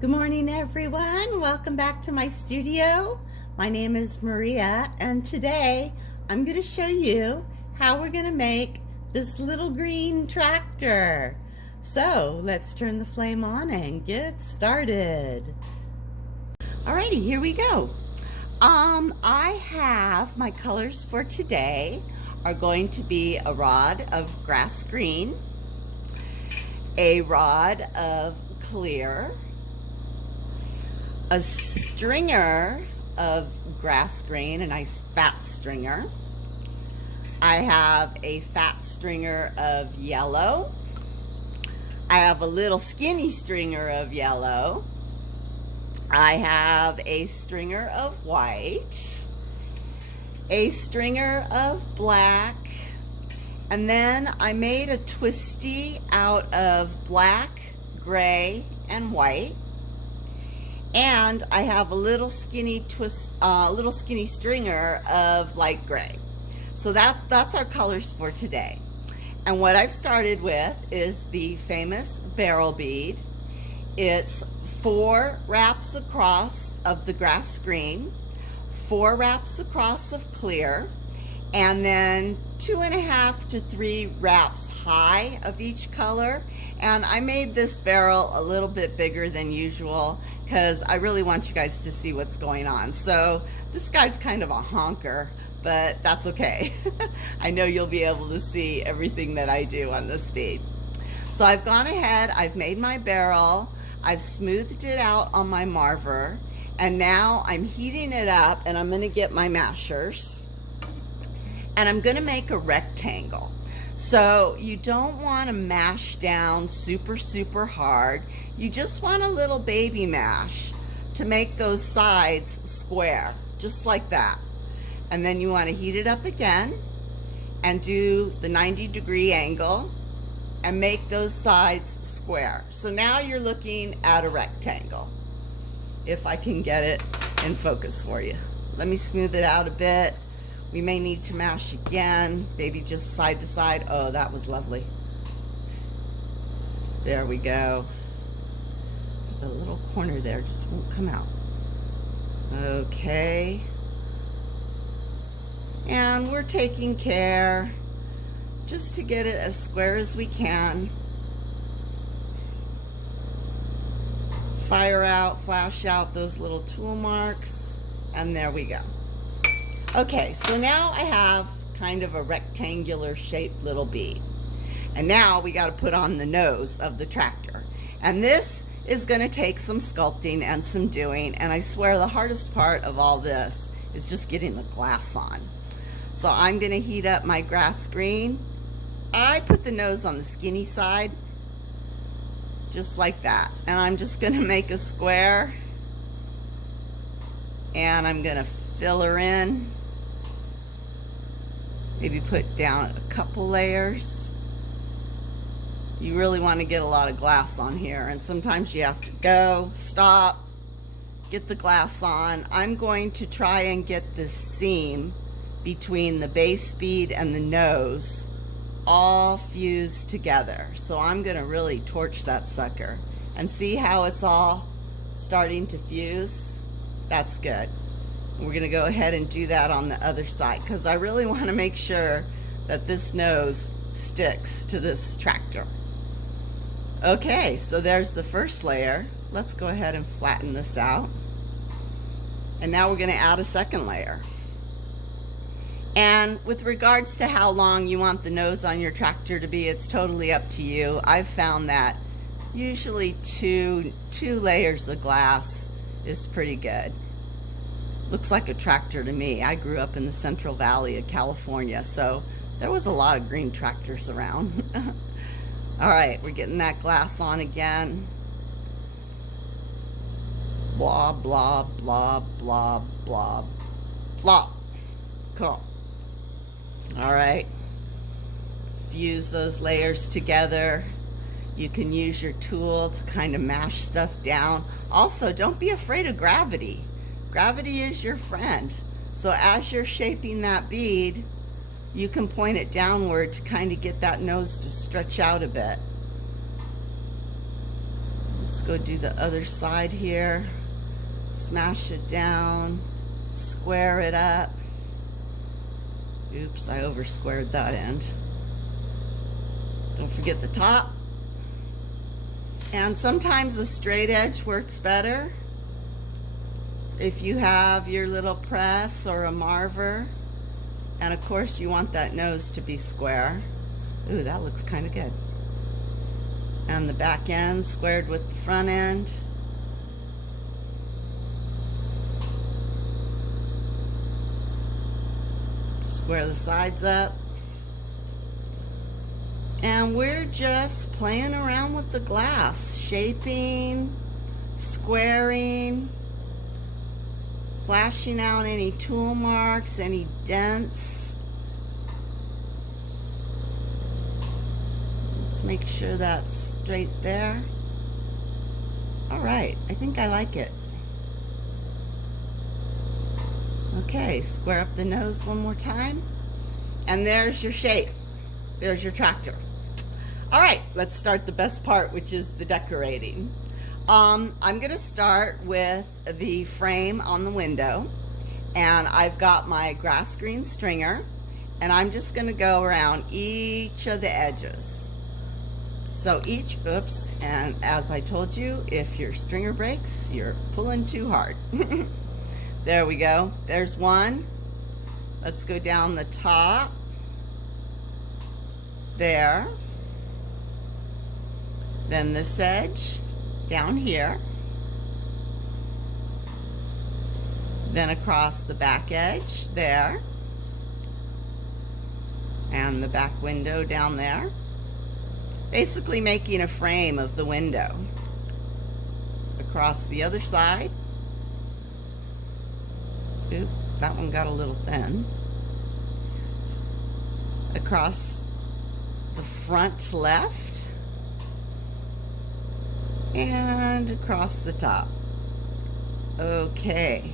Good morning, everyone. Welcome back to my studio. My name is Maria, and today I'm going to show you how we're going to make this little green tractor. So let's turn the flame on and get started. Alrighty, here we go. I have my colors for today are going to be a rod of grass green, a rod of clear, a stringer of grass green, a nice fat stringer. I have a fat stringer of yellow. I have a little skinny stringer of yellow. I have a stringer of white, a stringer of black, and then I made a twisty out of black, gray, and white. And I have a little skinny stringer of light gray. So that's our colors for today. And what I've started with is the famous barrel bead. It's 4 wraps across of the grass green, 4 wraps across of clear, and then 2.5 to 3 wraps high of each color. And I made this barrel a little bit bigger than usual because I really want you guys to see what's going on. So this guy's kind of a honker, but that's okay. I know you'll be able to see everything that I do on this bead. So I've gone ahead, I've made my barrel, I've smoothed it out on my marver, and now I'm heating it up, and I'm going to get my mashers, and I'm going to make a rectangle. So you don't want to mash down super hard. You just want a little baby mash to make those sides square, just like that. And then you want to heat it up again and do the 90-degree angle and make those sides square. So now you're looking at a rectangle. If I can get it in focus for you. Let me smooth it out a bit. We may need to mash again, maybe just side to side. Oh, that was lovely. There we go. The little corner there just won't come out. Okay. And we're taking care just to get it as square as we can. Fire out, flash out those little tool marks, and there we go. Okay, so now I have kind of a rectangular shaped little bead. And now we got to put on the nose of the tractor. And this is going to take some sculpting and some doing, and I swear the hardest part of all this is just getting the glass on. So I'm going to heat up my grass green. I put the nose on the skinny side, just like that. And I'm just going to make a square, and I'm going to fill her in. Maybe put down a couple layers. You really want to get a lot of glass on here, and sometimes you have to go, stop, get the glass on. I'm going to try and get this seam between the base bead and the nose all fused together. So I'm going to really torch that sucker and see how it's all starting to fuse. That's good. We're going to go ahead and do that on the other side because I really want to make sure that this nose sticks to this tractor. Okay, so there's the first layer. Let's go ahead and flatten this out. And now we're going to add a second layer. And with regards to how long you want the nose on your tractor to be, it's totally up to you. I've found that usually two layers of glass is pretty good. Looks like a tractor to me. I grew up in the Central Valley of California, so there was a lot of green tractors around. All right, we're getting that glass on again. Blah, blah, blah, blah, blah, blah. Cool. All right. Fuse those layers together. You can use your tool to kind of mash stuff down. Also, don't be afraid of gravity. Gravity is your friend. So as you're shaping that bead, you can point it downward to kind of get that nose to stretch out a bit. Let's go do the other side here. Smash it down, square it up. Oops, I over squared that end. Don't forget the top. And sometimes the straight edge works better if you have your little press or a marver. And of course you want that nose to be square. Ooh, that looks kind of good. And the back end squared with the front end. Square the sides up. And we're just playing around with the glass, shaping, squaring, flashing out any tool marks, any dents. Let's make sure that's straight there. All right, I think I like it. Okay, square up the nose one more time. And there's your shape. There's your tractor. All right, let's start the best part, which is the decorating. I'm gonna start with the frame on the window, and I've got my grass green stringer, and I'm just gonna go around each of the edges. So oops, and as I told you, if your stringer breaks, you're pulling too hard. There we go, there's one. Let's go down the top. There. Then this edge down here. Then across the back edge there. And the back window down there. Basically making a frame of the window. Across the other side. Oop, that one got a little thin. Across the front left. And across the top. Okay.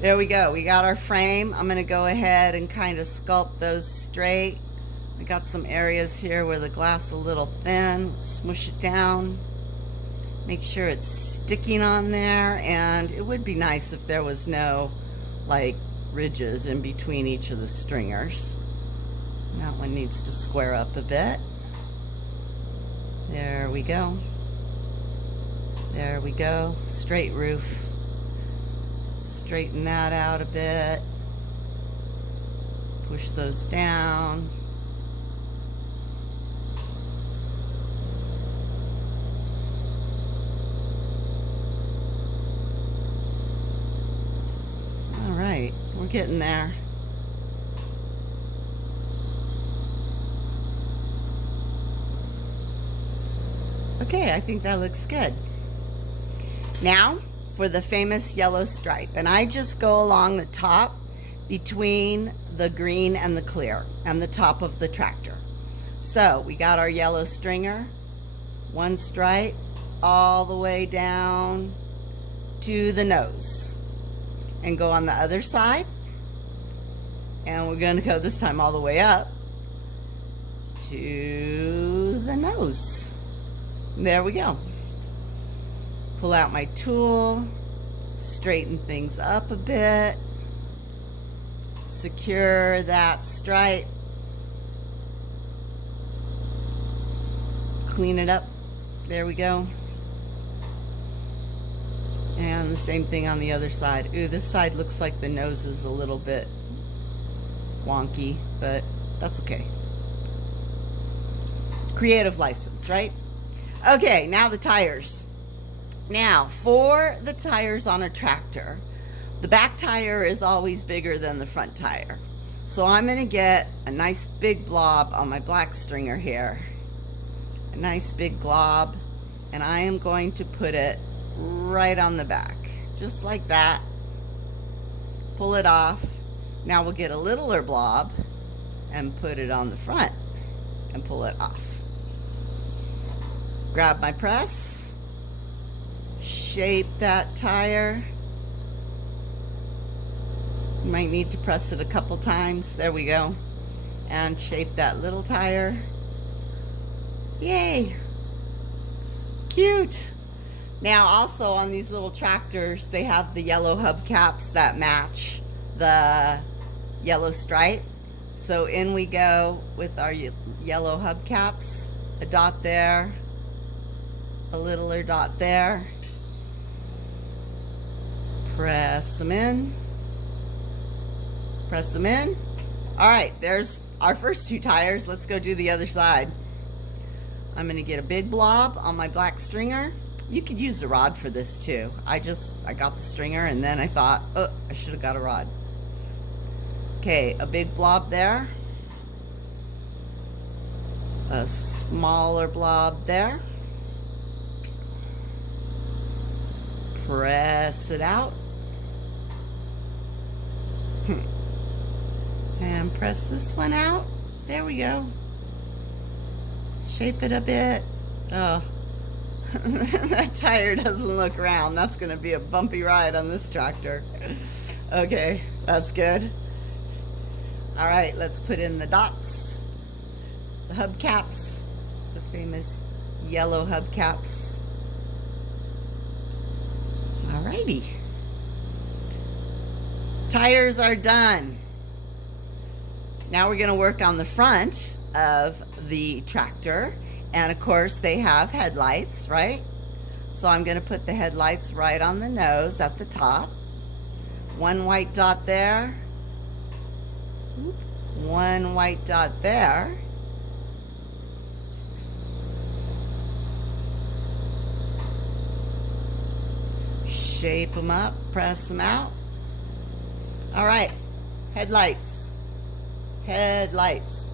There we go. We got our frame. I'm going to go ahead and kind of sculpt those straight. I got some areas here where the glass is a little thin. Smush it down. Make sure it's sticking on there. And it would be nice if there was no like ridges in between each of the stringers. That one needs to square up a bit. There we go. There we go. Straight roof. Straighten that out a bit. Push those down. All right, we're getting there. Okay, I think that looks good. Now for the famous yellow stripe, and I just go along the top between the green and the clear and the top of the tractor. So we got our yellow stringer, one stripe all the way down to the nose, and go on the other side, and we're going to go this time all the way up to the nose. There we go. Pull out my tool, straighten things up a bit, secure that stripe, clean it up. There we go. And the same thing on the other side. Ooh, this side looks like the nose is a little bit wonky, but that's okay. Creative license, right? Okay, now the tires. Now, for the tires on a tractor, the back tire is always bigger than the front tire. So I'm going to get a nice big blob on my black stringer here. A nice big glob, and I am going to put it right on the back. Just like that. Pull it off. Now we'll get a littler blob and put it on the front and pull it off. Grab my press. Shape that tire. You might need to press it a couple times. There we go. And shape that little tire. Yay! cute. Now also on these little tractors, they have the yellow hubcaps that match the yellow stripe. So in we go with our yellow hubcaps. A dot there, a littler dot there. Press them in. Press them in. All right, there's our first two tires. Let's go do the other side. I'm going to get a big blob on my black stringer. You could use a rod for this too. I got the stringer and then I thought, oh, I should have got a rod. Okay, a big blob there. A smaller blob there. Press it out. And press this one out. There we go. Shape it a bit. Oh, that tire doesn't look round. That's going to be a bumpy ride on this tractor. Okay, that's good. All right, let's put in the dots, the hubcaps, the famous yellow hubcaps. All righty. Tires are done. Now we're going to work on the front of the tractor. And of course they have headlights, right? So I'm going to put the headlights right on the nose at the top. One white dot there. One white dot there. Shape them up, press them out. All right, headlights. Headlights.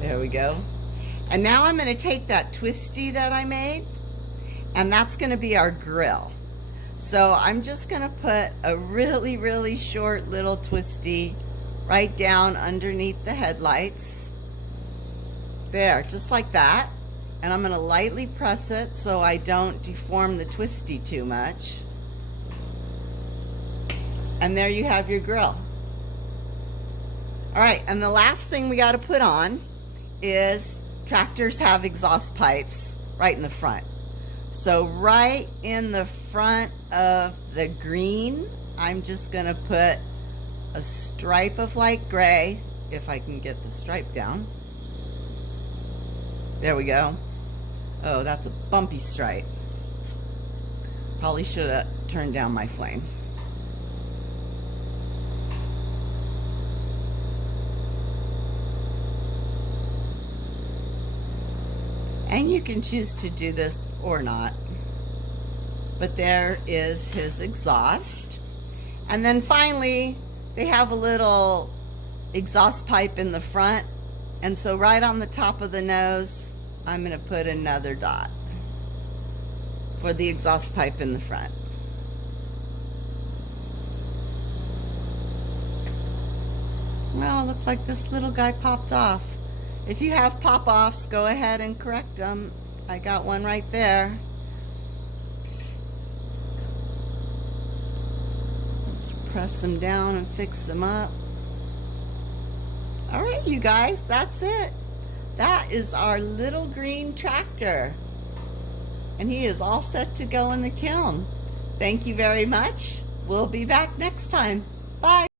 There we go. And now I'm going to take that twisty that I made, and that's going to be our grill. So I'm just going to put a really, really short little twisty right down underneath the headlights. There, just like that. And I'm going to lightly press it so I don't deform the twisty too much. And there you have your grill. All right, and the last thing we got to put on is tractors have exhaust pipes right in the front. So right in the front of the green, I'm just going to put a stripe of light gray, if I can get the stripe down. There we go. Oh, that's a bumpy stripe. Probably should have turned down my flame. And you can choose to do this or not. But there is his exhaust. And then finally, they have a little exhaust pipe in the front. And so right on the top of the nose, I'm going to put another dot for the exhaust pipe in the front. Well, it looks like this little guy popped off. If you have pop-offs, go ahead and correct them. I got one right there. Just press them down and fix them up. All right, you guys, that's it. That is our little green tractor. And he is all set to go in the kiln. Thank you very much. We'll be back next time. Bye.